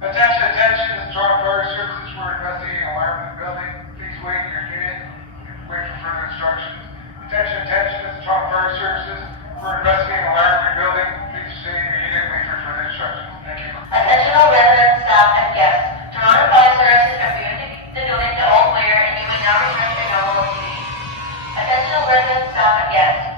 Attention, attention, this is Toronto Fire Services. We're investigating an alarm in the building. Please wait in your unit and wait for further instructions. Attention, attention, this is Toronto Fire Services. We're investigating an alarm in your building. Please stay in your unit and wait for further instructions. Thank you. Attention all residents, staff, and guests. Toronto Fire Services have reviewed the building to all clear and you may now return to your normal activities. Attention all residents, staff, and guests.